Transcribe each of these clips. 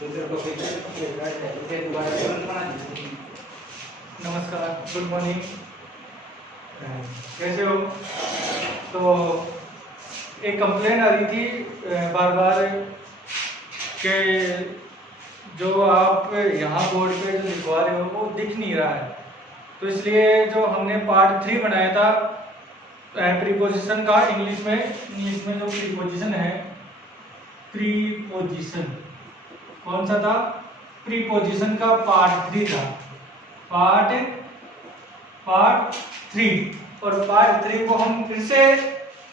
नमस्कार, good morning. कैसे हो? तो एक कंप्लेन आ रही थी बार बार कि जो आप यहाँ बोर्ड पे जो लिखवा रहे हो वो दिख नहीं रहा है। तो इसलिए जो हमने पार्ट 3 बनाया था प्रीपोजिशन का, इंग्लिश में जो प्रीपोजिशन है, प्रीपोजिशन कौन सा था? प्रीपोजिशन का पार्ट 3 था, पार्ट 3। और पार्ट 3 को हम फिर से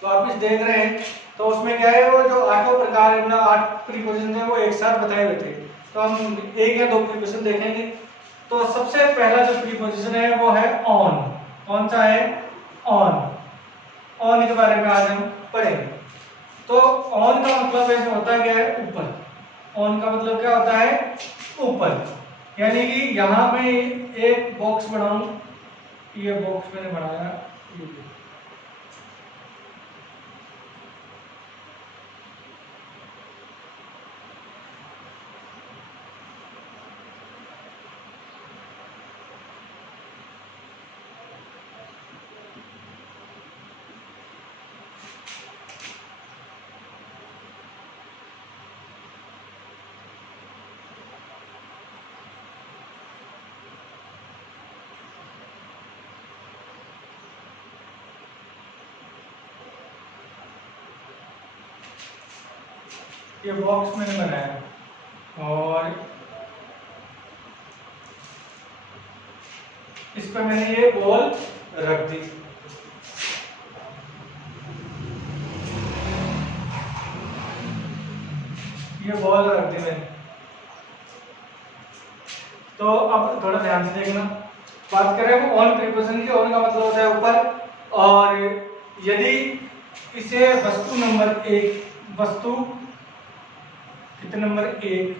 वापस देख रहे हैं। तो उसमें क्या है, वो जो 8 प्रकार है, 8 प्रीपोजिशन है, वो एक साथ बताए हुए थे। तो हम एक या दो प्रीपोजिशन देखेंगे। तो सबसे पहला जो प्रीपोजिशन है वो है ऑन। कौन सा है? ऑन। ऑन के बारे में आज हम पढ़ेंगे। तो ऑन का मतलब ऐसे होता क्या है? ऊपर। ऑन का मतलब क्या होता है? ऊपर। यानी कि यहां मैं एक बॉक्स बनाऊं, ये बॉक्स मैंने बनाया, ये बॉक्स मैंने बनाया और इस पर मैंने ये बॉल रख दी। ये बॉल रख दी मैंने। तो अब थोड़ा ध्यान से देखना, बात करें हम ऑन प्रीपोजिशन की। ऑन का मतलब होता है ऊपर। और यदि इसे वस्तु नंबर 1, वस्तु कितने नंबर 1,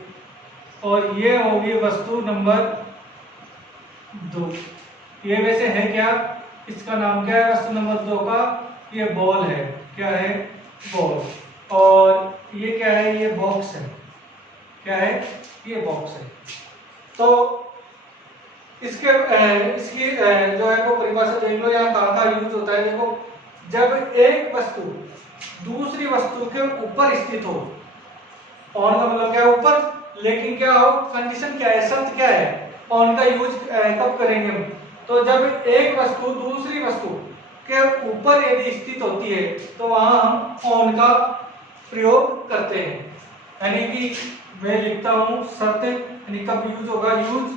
और ये होगी वस्तु नंबर 2। ये वैसे है क्या? इसका नाम क्या है वस्तु नंबर 2 का? ये बॉल है। क्या है? बॉल। और ये क्या है? ये बॉक्स है। क्या है? ये बॉक्स है। तो इसकी जो है वो परिभाषा देख लो, यहाँ कहाँ का यूज होता है। देखो, जब एक वस्तु दूसरी वस्तु के ऊपर स्थित हो। ऑन का मतलब क्या है? ऊपर। लेकिन क्या हो, कंडीशन क्या है, शर्त क्या है? ऑन का यूज कब करेंगे हम? तो जब एक वस्तु दूसरी वस्तु के ऊपर यदि स्थित होती है तो वहां हम ऑन का प्रयोग करते हैं। यानी कि मैं लिखता हूं शर्त, यानी कब यूज होगा? यूज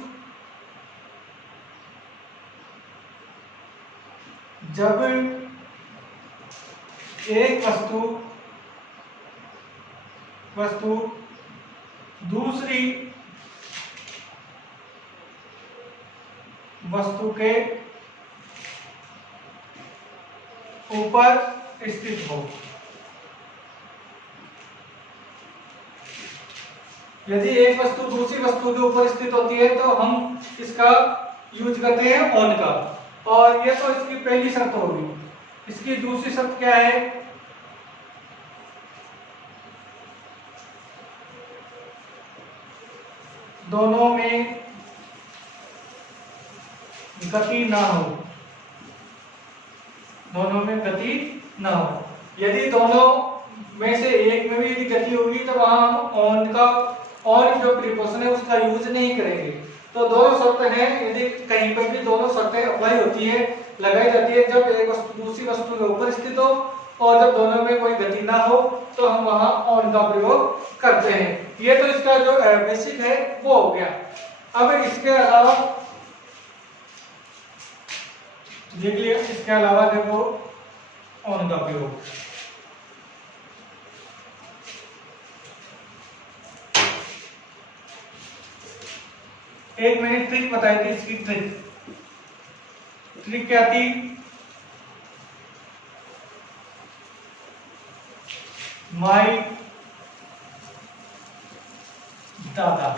जब एक वस्तु दूसरी वस्तु के ऊपर स्थित हो। यदि एक वस्तु दूसरी वस्तु के ऊपर स्थित होती है तो हम इसका यूज करते हैं ऑन का। और ये तो इसकी पहली शर्त होगी। इसकी दूसरी शर्त क्या है? दोनों में गति ना हो। दोनों में गति ना हो। यदि दोनों में से एक में भी यदि गति होगी तो वहां हम ऑन का, ऑन जो प्रीपोजिशन है उसका यूज नहीं करेंगे। तो दोनों शर्तें हैं, यदि कहीं पर भी दोनों शर्तें अप्लाई होती है, लगाई जाती है, जब एक वस्तु दूसरी वस्तु के ऊपर स्थित हो और जब दोनों में कोई गति ना हो तो हम वहां ऑन का प्रयोग करते हैं। ये तो इसका जो बेसिक है वो हो गया। अब इसके अलावा देख लिया, इसके अलावा देखो ऑन का प्रयोग। एक मैंने ट्रिक बताई थी, इसकी ट्रिक क्या थी? माई दादा।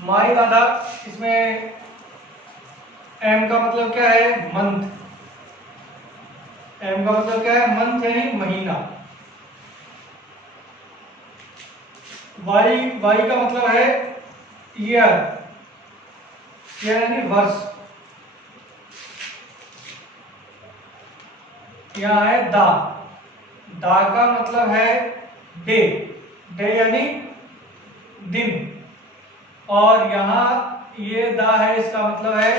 माई दादा, इसमें एम का मतलब क्या है? मंथ। एम का मतलब क्या है? मंथ यानी महीना। वाई का मतलब है ईयर, यानी वर्ष। यहाँ है दा का मतलब है डे, यानी दिन। और यहाँ ये दा है, इसका मतलब है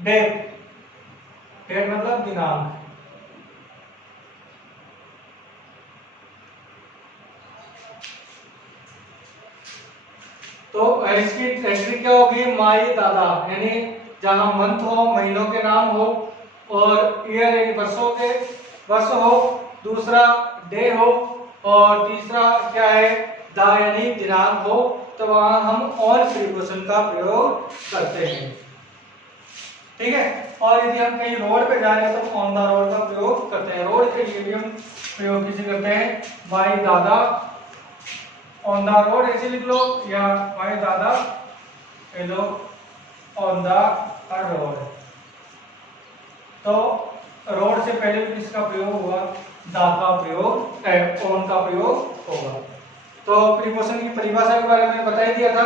डेट। डेट मतलब दिनांक। तो इसकी एंट्री क्या होगी, माई दादा, यानी जहां मंथ हो, महीनों के नाम हो, और ईयर यानी वर्ष हो, दूसरा डे हो, और तीसरा क्या है, दा यानी दिनांक हो, तो वहां हम ऑन प्रीपोजिशन का प्रयोग करते हैं। ठीक है। और यदि हम कहीं रोड पे जा रहे हैं तो ऑन द रोड का प्रयोग करते हैं। रोड के लिए भी हम प्रयोग किसे करते हैं, माई दादा ऑन द रोड ऐसे लिख लो, या माई दादा हेलो ऑन द रोड। तो रोड से पहले भी किसका प्रयोग हुआ, दा का प्रयोग, ऑन का प्रयोग होगा। तो प्रीपोजिशन की परिभाषा के बारे में बता ही दिया था।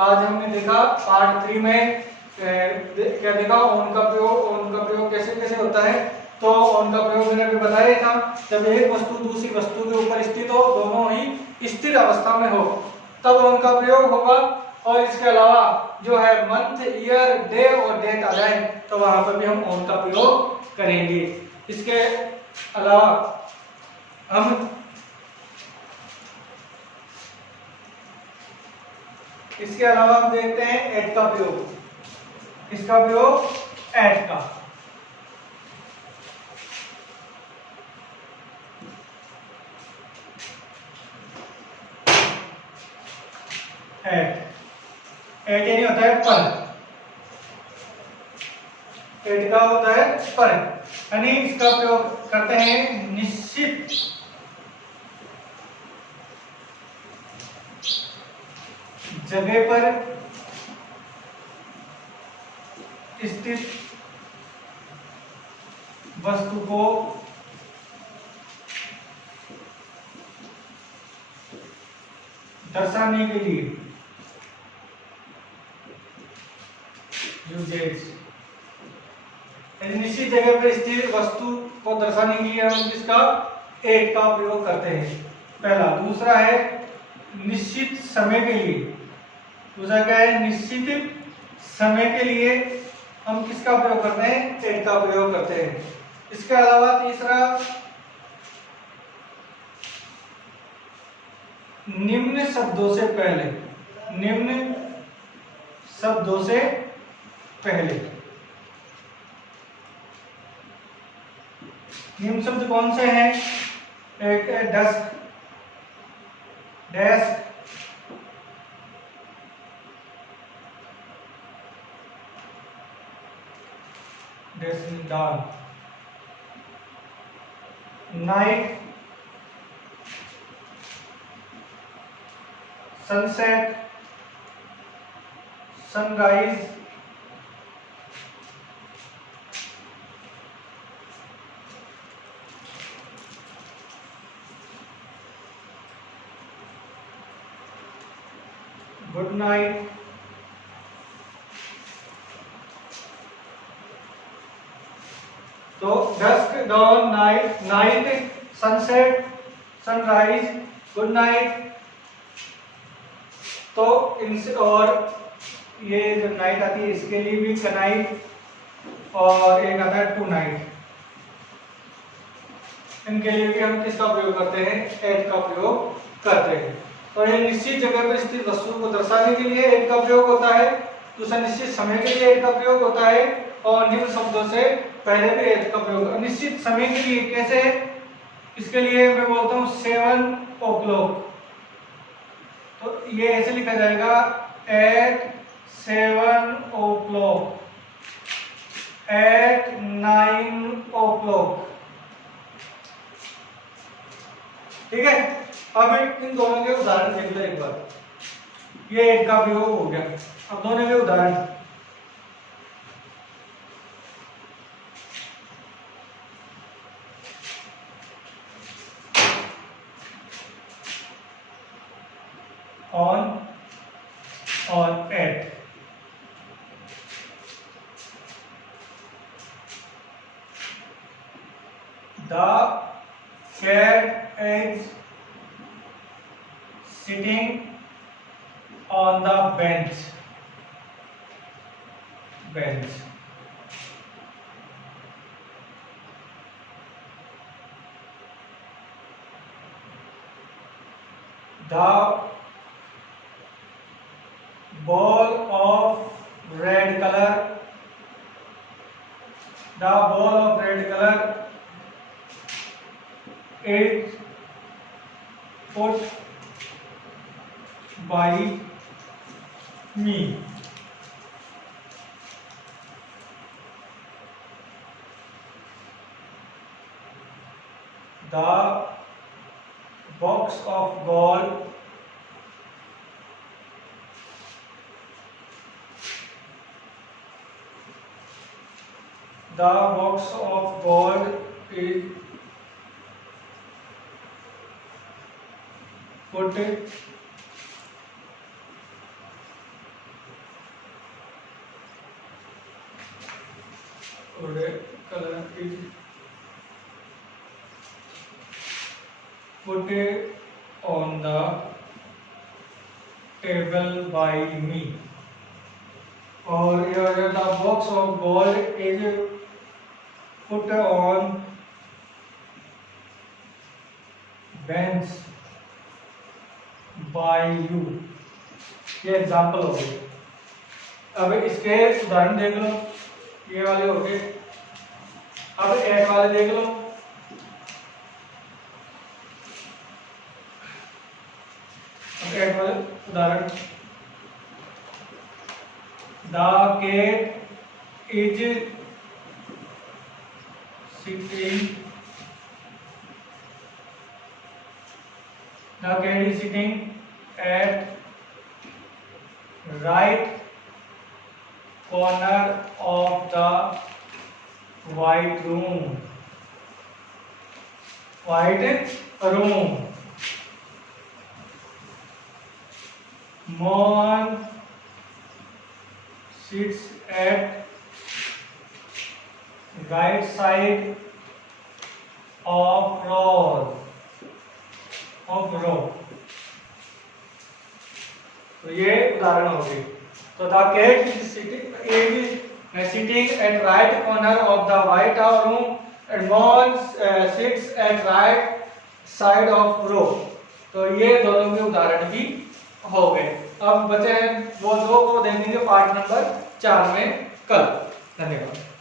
आज हमने देखा पार्ट 3 में क्या देखा, ऑन का प्रयोग कैसे कैसे होता है। तो ऑन का प्रयोग मैंने अभी बताया था, जब एक वस्तु दूसरी वस्तु के ऊपर स्थित हो, दोनों ही स्थिर अवस्था में हो, तब ऑन का प्रयोग होगा। और इसके अलावा जो है मंथ, ईयर, डे और डेट आ जाए तो वहां पर भी हम ऑन का प्रयोग करेंगे। इसके अलावा हम देखते हैं एट का प्रयोग। किसका प्रयोग, एट का। एट यानी होता है पर। एट का होता है पर, यानी इसका प्रयोग करते हैं निश्चित जगह पर स्थित वस्तु को दर्शाने के लिए यूजेज। निश्चित जगह पर स्थित वस्तु को दर्शाने के लिए हम किसका, एट का प्रयोग करते हैं, पहला। दूसरा है निश्चित समय के लिए। दूसरा क्या है, निश्चित समय के लिए हम किसका प्रयोग करते हैं, एट का प्रयोग करते हैं। इसके अलावा तीसरा निम्न शब्दों से पहले। निम्न शब्दों से पहले। निम्न शब्द कौन से हैं, एक dusk, desk, dawn, night, sunset, sunrise, good night, तो dusk, dawn, night, sunset, sunrise, good night. तो इनसे, और ये जो नाइट आती है इसके लिए भी कनाइट, और एक आता है टू नाइट। इनके लिए भी हम किसका प्रयोग करते हैं, एट का प्रयोग करते हैं। और ये निश्चित जगह पर स्थित वस्तु को दर्शाने के लिए एट का प्रयोग होता है। दूसरा निश्चित समय के लिए एट का प्रयोग होता है, और निम्न शब्दों से पहले भी एट का प्रयोग। निश्चित समय के लिए कैसे, इसके लिए मैं बोलता हूँ 7 o'clock। तो ये ऐसे लिखा जाएगा, एट 7 o'clock, एट 9 o'clock। ठीक है। अब इन दोनों के उदाहरण देख लो एक बार। ये एट का प्रयोग हो गया। अब दोनों के उदाहरण, on or at. The cat is sitting on the bench. The ball of red color. Is put by me. The box of gold is put red color is put on the table by me. और the box of gold is put on bench by you. ये example हो गए। अब इसके उदाहरण देख लो, ये वाले हो गए। अब एट वाले देख लो। अब एट वाले उदाहरण, the cat is sitting at right corner of the white room. Mohan sits at right side of row. तो ये उदाहरण हो गए। तो the cat is sitting at right corner of the white room and Mohan sits at right side of row. तो ये दोनों के उदाहरण भी हो गए। अब बचे हैं वो दो को देखेंगे पार्ट नंबर 4 में कल। धन्यवाद।